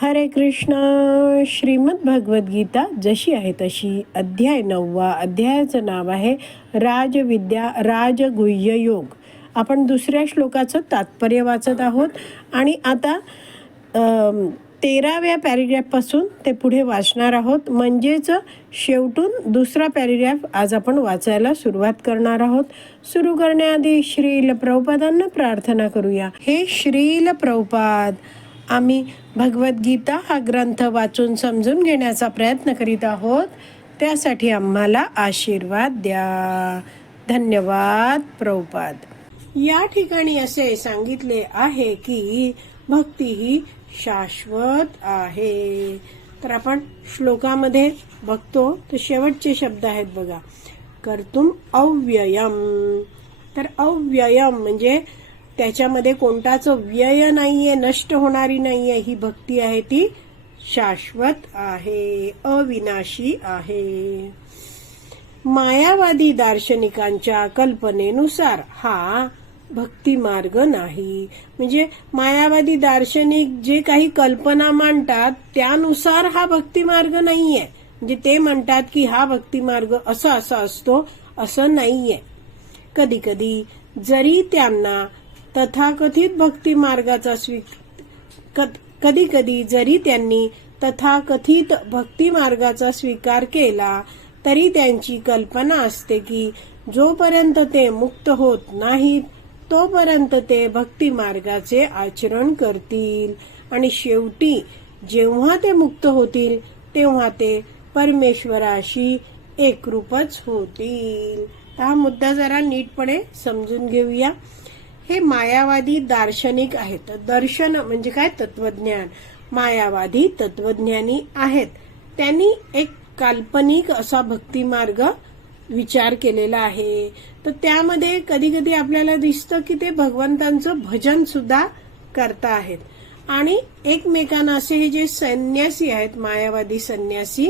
हरे कृष्ण. श्रीमद भगवद्गीता जशी आहे तशी अध्याय नववा अध्यायाचं नाव आहे राजविद्या राजगुह्य योग. आपण दुसऱ्या श्लोकाचं तात्पर्य वाचत आहोत आणि आता तेराव्या पॅरेग्राफपासून ते पुढे वाचणार आहोत. म्हणजेच शेवटून दुसरा पॅरेग्राफ आज आपण वाचायला सुरुवात करणार आहोत. सुरू करण्याआधी श्रील प्रभुपादांना प्रार्थना करूया. हे श्रील प्रभुपाद आम्ही भगवद्गीता हा ग्रंथ वाचून समजून घेण्याचा प्रयत्न करीत आहोत. त्यासाठी आम्हाला आशीर्वाद द्या. धन्यवाद प्रभुपाद. या ठिकाणी असे सांगितले आहे की भक्ती ही शाश्वत आहे. तर आपण श्लोकामध्ये बघतो तर शेवटचे शब्द आहेत बघा. कर्तुम अव्ययम. तर अव्ययम म्हणजे त्याच्यामध्ये कोणताच व्यय नाहीये नष्ट होणारी नाहीये ही भक्ती आहे ती शाश्वत आहे अविनाशी आहे. मायावादी दार्शनिकांच्या कल्पनेनुसार हा भक्ती मार्ग नाही. म्हणजे मायावादी दार्शनिक जे काही कल्पना मांडतात त्यानुसार हा भक्ती मार्ग नाहीये. म्हणजे ते म्हणतात की हा भक्ती मार्ग असा असा असतो असं नाहीये. कधी कधी जरी त्यांना तथाकथित भक्ती मार्गाचा स्वीक कधी कधी जरी त्यांनी तथाकथित भक्ती मार्गाचा स्वीकार केला तरी त्यांची कल्पना असते की जोपर्यंत ते मुक्त होत नाहीत तोपर्यंत ते भक्ती मार्गाचे आचरण करतील. आणि शेवटी जेव्हा ते मुक्त होतील तेव्हा ते परमेश्वराशी एकरूपच होतील. हा मुद्दा जरा नीटपणे समजून घेऊया. हे मायावादी दार्शनिक आहेत. दर्शन म्हणजे काय? तत्वज्ञान. मायावादी तत्वज्ञानी आहेत. त्यांनी एक काल्पनिक असा भक्तिमार्ग विचार केलेला आहे. तर त्यामध्ये कधी कधी आपल्याला दिसतं की ते भगवंतांचं भजन सुद्धा करता आहेत. आणि एकमेकांना असे हे जे संन्यासी आहेत मायावादी संन्यासी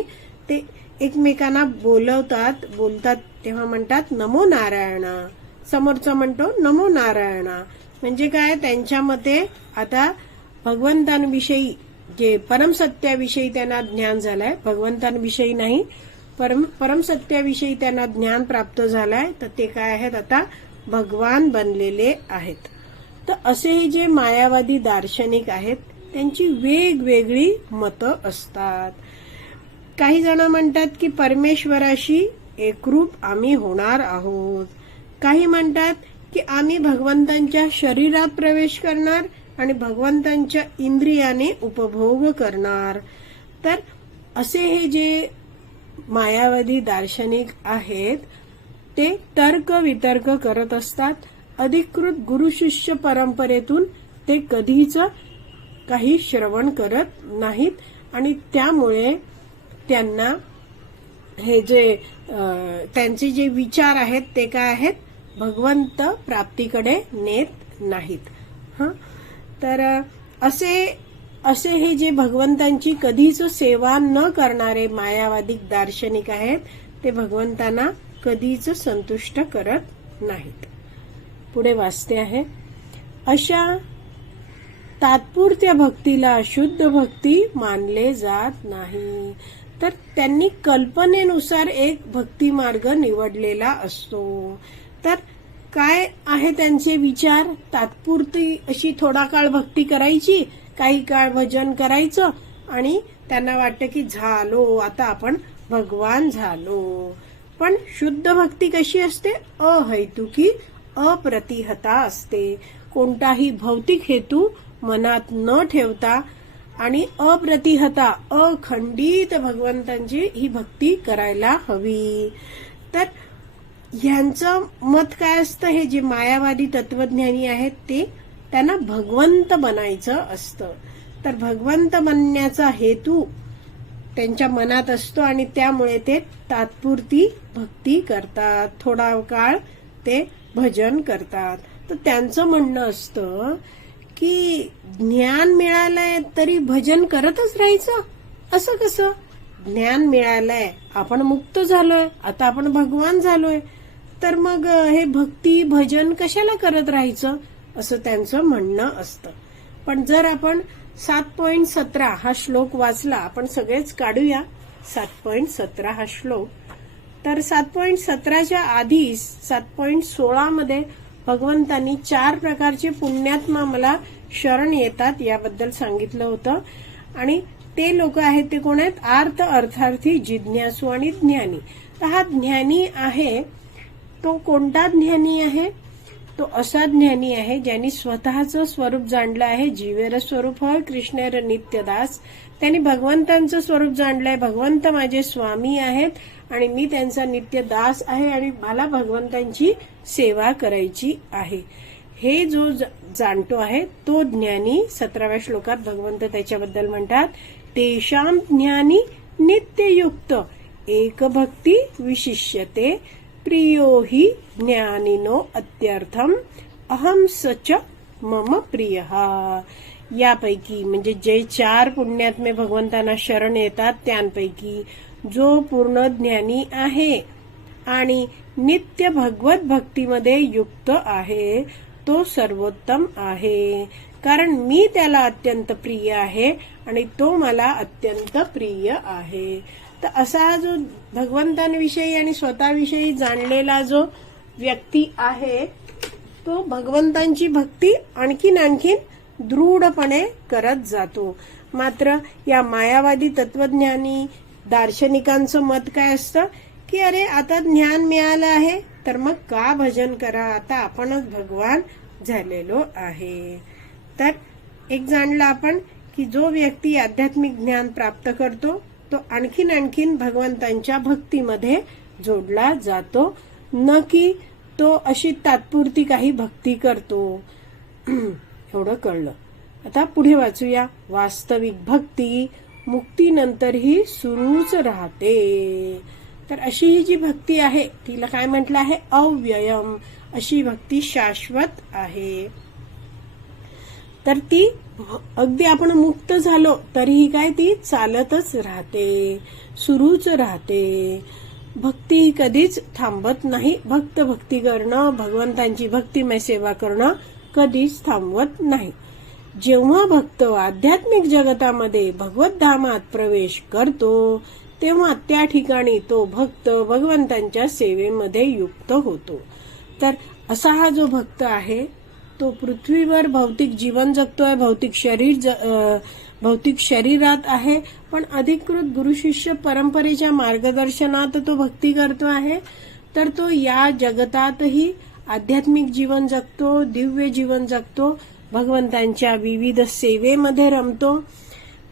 ते एकमेकांना बोलवतात बोलतात तेव्हा म्हणतात नमो नारायणा. समोरचा म्हणतो नमो नारायणा. म्हणजे काय? त्यांच्यामध्ये आता भगवंतांविषयी जे परमसत्याविषयी त्यांना ज्ञान झालंय भगवंतांविषयी नाही परम परमसत्याविषयी त्यांना ज्ञान प्राप्त झालंय तर ते काय आहेत? आता भगवान बनलेले आहेत. तर असे हे जे मायावादी दार्शनिक आहेत त्यांची वेगवेगळी मतं असतात. काही जण म्हणतात की परमेश्वराशी एकरूप आम्ही होणार आहोत. काही म्हणतात की आम्ही भगवंतांच्या शरीरात प्रवेश करणार आणि भगवंतांच्या इंद्रियाने उपभोग करणार. तर असे हे जे मायावादी दार्शनिक आहेत ते तर्क वितर्क करत असतात. अधिकृत गुरु शिष्य परंपरेतून ते कधीच काही श्रवण करत नाहीत आणि त्यामुळे त्यांना हे जे त्यांचे जे विचार आहेत ते काय आहेत? भगवंत प्राप्तीकडे नेत नाहीत. हं? तर असे असे हे जे भगवंतांची कधीच सेवा न करणारे मायावादी दार्शनिक आहेत ते भगवंतांना कधीच संतुष्ट करत नाहीत. पुढे वाचते आहे. अशा तात्पुरत्या भक्तीला अशुद्ध भक्ती मानले जात नाही. तर त्यांनी कल्पनेनुसार एक भक्ती मार्ग निवडलेला असतो. तर काय आहे त्यांचे विचार? तात्पुरती अशी थोडा काळ भक्ती करायची काही काळ भजन करायचं आणि त्यांना वाटतं की झालो आता आपण भगवान झालो. पण शुद्ध भक्ती कशी असते? अहैतुकी अप्रतिहता असते. कोणताही भौतिक हेतू मनात न ठेवता आणि अप्रतिहता अखंडित भगवंतांची ही भक्ती करायला हवी. तर ह्यांचं मत काय असतं? हे जे मायावादी तत्वज्ञानी आहेत ते त्यांना भगवंत बनायचं असतं. तर भगवंत बनण्याचा हेतू त्यांच्या मनात असतो आणि त्यामुळे ते तात्पुरती भक्ती करतात. थोडा काळ ते भजन करतात. तर त्यांचं म्हणणं असतं की ज्ञान मिळालंय तरी भजन करतच राहायचं. असं कसं? ज्ञान मिळालंय आपण मुक्त झालोय आता आपण भगवान झालोय. तर मग हे भक्ती भजन कशाला करत राहायचं? असं त्यांचं म्हणणं असतं. पण जर आपण सात पॉइंट सतरा हा श्लोक वाचला आपण सगळेच काढूया. सात पॉइंट सतरा हा श्लोक. तर सात पॉइंट सतराच्या आधी सात पॉइंट सोळामध्ये भगवंतांनी चार प्रकारचे पुण्यात्मा मला शरण येतात याबद्दल सांगितलं होतं. आणि ते लोक आहेत ते कोण आहेत? आर्थ अर्थार्थी जिज्ञासू आणि ज्ञानी. तर हा ज्ञानी आहे तो कोणता ज्ञानी आहे? तो असा ज्ञानी आहे ज्यांनी स्वतःचं स्वरूप जाणलं आहे जीवेर स्वरूप होय कृष्णेर नित्यदास त्यांनी भगवंतांचं स्वरूप जाणलंय भगवंत माझे स्वामी आहेत आणि मी त्यांचा नित्य दास आहे आणि मला भगवंतांची सेवा करायची आहे. हे जो ज- जाणतो आहे तो ज्ञानी सतराव्या श्लोकात भगवंत त्याच्याबद्दल म्हणतात तेषाम ज्ञानी नित्ययुक्त एक भक्ती विशिष्यते प्रियो हि ज्ञानिनो अत्यर्थम। अहम सच मम प्रिय। यापैकी म्हणजे जे चार पुण्यात्मे भगवंतांना शरण येतात त्यांपैकी जो पूर्ण ज्ञानी आहे आणि नित्य भगवत भक्तीमध्ये युक्त आहे तो सर्वोत्तम आहे. कारण मी त्याला अत्यंत प्रिय आहे आणि तो मला अत्यंत प्रिय आहे. तर असा हा जो भगवंतांविषयी आणि स्वतःविषयी जाणलेला जो व्यक्ती आहे तो भगवंतांची भक्ती आणखीन आणखीन दृढपणे करत जातो. मात्र या मायावादी तत्वज्ञानी दार्शनिकांचं मत काय असतं? की अरे आता ज्ञान मिळालं आहे तर मग का भजन करा? आता आपणच भगवान झालेलो आहे. तर एक जाणलं आपण की जो व्यक्ती आध्यात्मिक ज्ञान प्राप्त करतो तो आणखीन आणखीन भगवंतांच्या भक्तीमध्ये जोडला जातो. न की तो अशी तात्पुरती काही भक्ती करतो. एवढं कळलं. आता पुढे वाचूया. वास्तविक भक्ती मुक्तीनंतरही सुरूच राहते. तर अशी ही जी भक्ती आहे तिला काय म्हटलं आहे? अव्ययम. अशी भक्ती शाश्वत आहे. तर ती अगदी आपण मुक्त झालो तरीही काय ती चालतच राहते सुरूच राहते. भक्ती ही कधीच थांबत नाही. भक्त भक्ती करणं भगवंतांची भक्तिमय सेवा करणं कधीच थांबवत नाही. जेव्हा भक्त आध्यात्मिक जगतामध्ये भगवत धामात प्रवेश करतो तेव्हा त्या ठिकाणी तो भक्त भगवंतांच्या सेवेमध्ये युक्त होतो. तर असा हा जो भक्त आहे तो पृथ्वीवर भौतिक जीवन जगतोय भौतिक शरीर ज- भौतिक शरीरात आहे पण अधिकृत गुरु शिष्य परंपरेच्या मार्गदर्शनात तो भक्ती करतो आहे. तर तो या जगतातही आध्यात्मिक जीवन जगतो दिव्य जीवन जगतो भगवंतांच्या विविध सेवेमध्ये रमतो.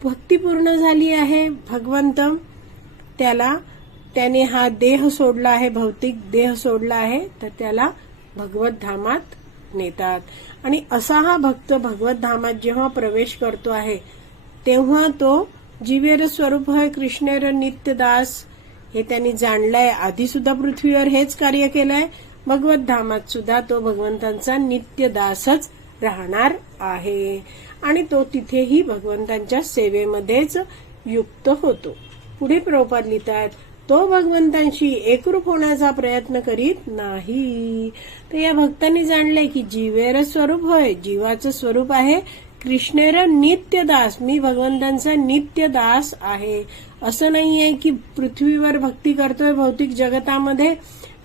भक्ती पूर्ण झाली आहे भगवंत. त्याला त्याने हा देह सोडला आहे भौतिक देह सोडला आहे तर त्याला भगवत धामात नेतात. आणि असा हा भक्त भगवत धामात जेव्हा प्रवेश करतो आहे तेव्हा तो जीवेर स्वरूप है कृष्णेर नित्यदास हे त्यांनी जाणलंय. आधी सुद्धा पृथ्वीवर हेच कार्य केलंय. भगवत धामात सुद्धा तो भगवंतांचा नित्यदासच राहणार आहे. आणि तो तिथेही भगवंतांच्या सेवेमध्येच युक्त होतो. पुढे प्रभुपाद लिहितात तो भगवंतांशी एकरूप होण्याचा प्रयत्न करीत नाही. तर या भक्तांनी जाणले की जीवेर स्वरूप होय जीवाचं स्वरूप आहे. कृष्णेर नित्यदास मी भगवंतांचा नित्यदास आहे. असं नाहीये की पृथ्वीवर भक्ती करतोय भौतिक जगतामध्ये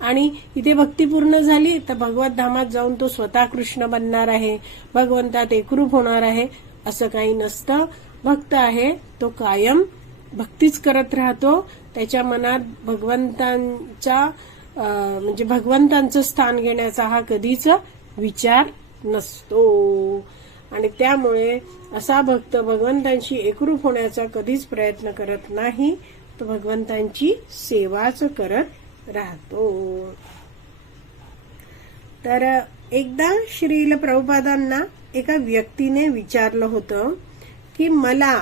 आणि इथे भक्ती पूर्ण झाली तर भगवत धामात जाऊन तो स्वतः कृष्ण बनणार आहे. भगवंतात एकरूप होणार आहे असं काही नसतं. भक्त आहे तो कायम भक्तीच करत राहतो. त्याच्या मनात भगवंतांचा म्हणजे भगवंतांचं स्थान घेण्याचा हा कधीच विचार नसतो. आणि त्यामुळे असा भक्त भगवंतांशी एकरूप होण्याचा कधीच प्रयत्न करत नाही. तो भगवंतांची सेवाच करत राहतो. तर एकदा श्रील प्रभुपादांना एका व्यक्तीने विचारलं होतं की मला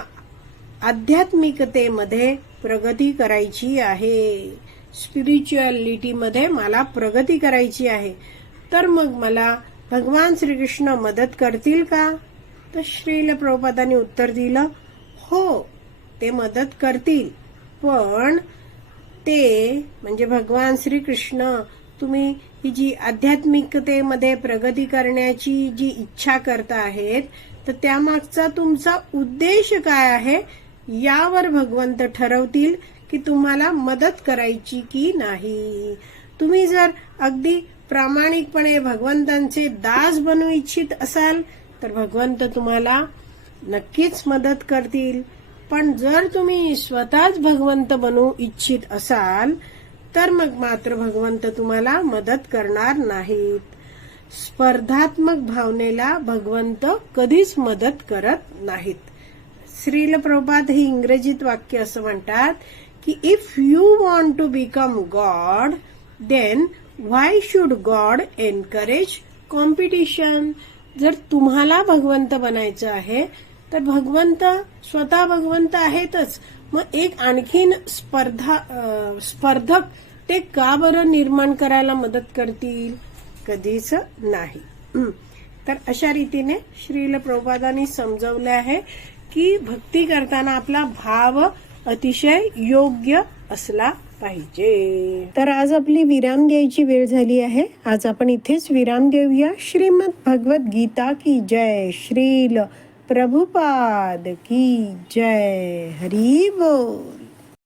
आध्यात्मिकतेमध्ये प्रगती करायची आहे. स्पिरिच्युअलिटीमध्ये मला प्रगती करायची आहे. तर मग मला भगवान श्रीकृष्ण मदत करतील का? तर श्रील प्रभुपादांनी उत्तर दिलं हो ते मदत करतील. पण ते म्हणजे भगवान श्रीकृष्ण तुम्ही ही जी आध्यात्मिकतेमध्ये प्रगती करण्याची जी इच्छा करता आहेत तर त्यामागचा तुमचा उद्देश काय आहे? यावर भगवंत ठरवतील की तुम्हाला मदत करायची की नाही. तुम्ही जर अगदी प्रामाणिकपणे भगवंतांचे दास बनू इच्छित असाल तर भगवंत तुम्हाला नक्कीच मदत करतील. पण जर तुम्ही स्वतःच भगवंत बनू इच्छित असाल तर मग मात्र भगवंत तुम्हाला मदत करणार नाहीत. स्पर्धात्मक भावनेला भगवंत कधीच मदत करत नाहीत. श्रील प्रभात हे इंग्रजीत वाक्य असं म्हणतात की if you want to become God then why should God encourage competition जर तुम्हाला भगवंत बनायचं आहे तर भगवंत स्वतः भगवंत आहेतच. मग एक आणखीन स्पर्धा स्पर्धक ते का बरं निर्माण करायला मदत करतील? कधीच नाही. तर अशा रीतीने श्रील प्रभादानी समजवले आहे. की भक्ती करताना आपला भाव अतिशय योग्य असला पाहिजे. तर आज आपली विराम द्यायची वेळ झाली आहे. आज आपण इथेच विराम देऊया. श्रीमद भगवत गीता की जय. श्रील प्रभुपाद की जय. हरी बोल.